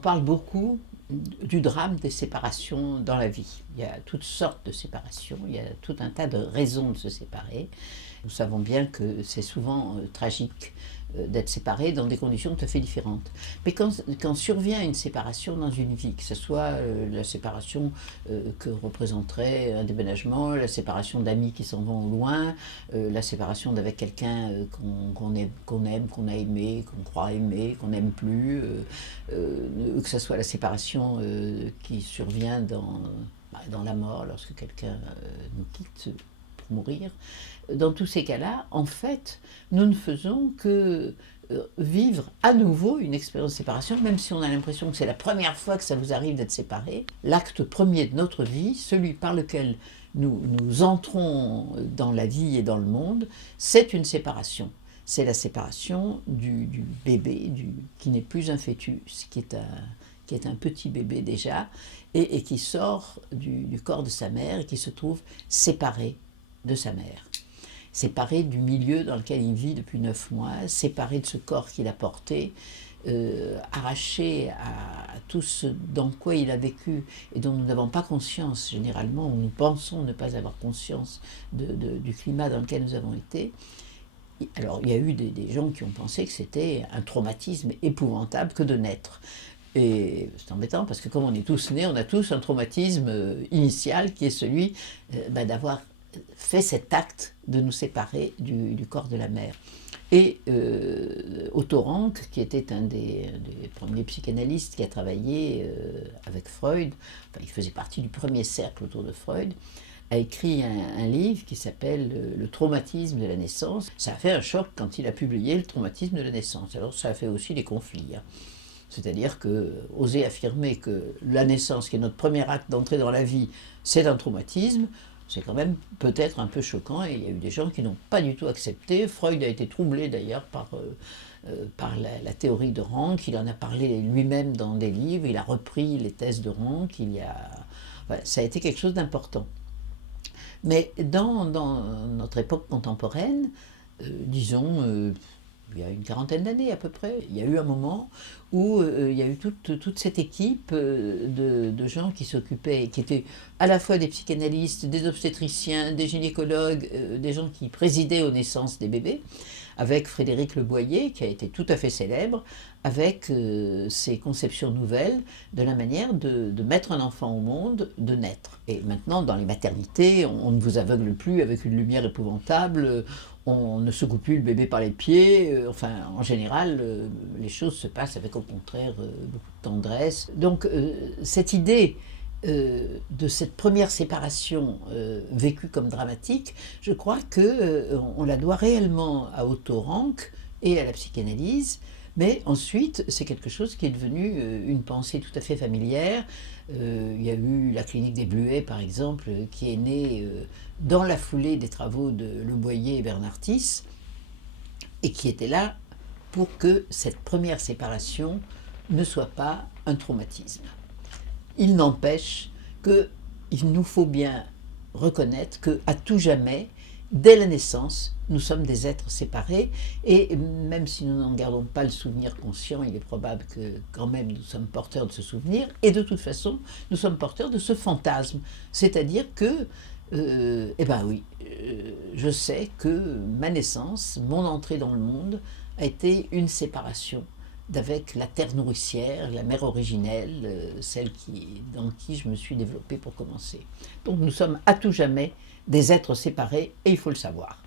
parle beaucoup du drame des séparations dans la vie. Il y a toutes sortes de séparations, il y a tout un tas de raisons de se séparer. Nous savons bien que c'est souvent tragique d'être séparé dans des conditions tout à fait différentes. Mais quand survient une séparation dans une vie, que ce soit la séparation que représenterait un déménagement, la séparation d'amis qui s'en vont au loin, la séparation d'avec quelqu'un qu'on aime, qu'on a aimé, qu'on croit aimer, qu'on n'aime plus, que ce soit la séparation qui survient dans la mort, lorsque quelqu'un nous quitte pour mourir. Dans tous ces cas-là, en fait, nous ne faisons que vivre à nouveau une expérience de séparation, même si on a l'impression que c'est la première fois que ça vous arrive d'être séparé. L'acte premier de notre vie, celui par lequel nous entrons dans la vie et dans le monde, c'est une séparation. C'est la séparation du bébé, qui n'est plus un fœtus, qui est un petit bébé déjà, et qui sort du corps de sa mère et qui se trouve séparé de sa mère. Séparé du milieu dans lequel il vit depuis 9 mois, séparé de ce corps qu'il a porté, arraché à tout ce dans quoi il a vécu et dont nous n'avons pas conscience généralement, ou nous pensons ne pas avoir conscience du climat dans lequel nous avons été. Alors il y a eu des gens qui ont pensé que c'était un traumatisme épouvantable que de naître. Et c'est embêtant parce que comme on est tous nés, on a tous un traumatisme initial qui est celui d'avoir fait cet acte de nous séparer du corps de la mère. Et Otto Rank, qui était un des premiers psychanalystes qui a travaillé avec Freud, enfin, il faisait partie du premier cercle autour de Freud, a écrit un livre qui s'appelle « Le traumatisme de la naissance ». Ça a fait un choc quand il a publié « Le traumatisme de la naissance ». Alors ça a fait aussi des conflits. C'est-à-dire que oser affirmer que la naissance, qui est notre premier acte d'entrée dans la vie, c'est un traumatisme, c'est quand même peut-être un peu choquant, et il y a eu des gens qui n'ont pas du tout accepté. Freud a été troublé d'ailleurs par la théorie de Rank, il en a parlé lui-même dans des livres, il a repris les thèses de Rank, ça a été quelque chose d'important. Mais dans notre époque contemporaine, disons il y a une quarantaine d'années à peu près, il y a eu un moment où il y a eu toute cette équipe de gens qui s'occupaient, qui étaient à la fois des psychanalystes, des obstétriciens, des gynécologues, des gens qui présidaient aux naissances des bébés, avec Frédéric Le Boyer, qui a été tout à fait célèbre, avec ses conceptions nouvelles de la manière de mettre un enfant au monde, de naître. Et maintenant, dans les maternités, on ne vous aveugle plus avec une lumière épouvantable, on ne secoue plus le bébé par les pieds, enfin, en général, les choses se passent avec, au contraire, beaucoup de tendresse. Donc, cette idée de cette première séparation vécue comme dramatique, je crois qu'on la doit réellement à Otto Rank et à la psychanalyse, mais ensuite c'est quelque chose qui est devenu une pensée tout à fait familière. Il y a eu la clinique des Bleuets par exemple, qui est née dans la foulée des travaux de Le Boyer et Bernard Tisse, et qui était là pour que cette première séparation ne soit pas un traumatisme. Il n'empêche qu'il nous faut bien reconnaître qu'à tout jamais, dès la naissance, nous sommes des êtres séparés, et même si nous n'en gardons pas le souvenir conscient, il est probable que quand même nous sommes porteurs de ce souvenir, et de toute façon, nous sommes porteurs de ce fantasme. C'est-à-dire que, je sais que ma naissance, mon entrée dans le monde, a été une séparation d'avec la terre nourricière, la mère originelle, celle dans qui je me suis développée pour commencer. Donc nous sommes à tout jamais des êtres séparés, et il faut le savoir.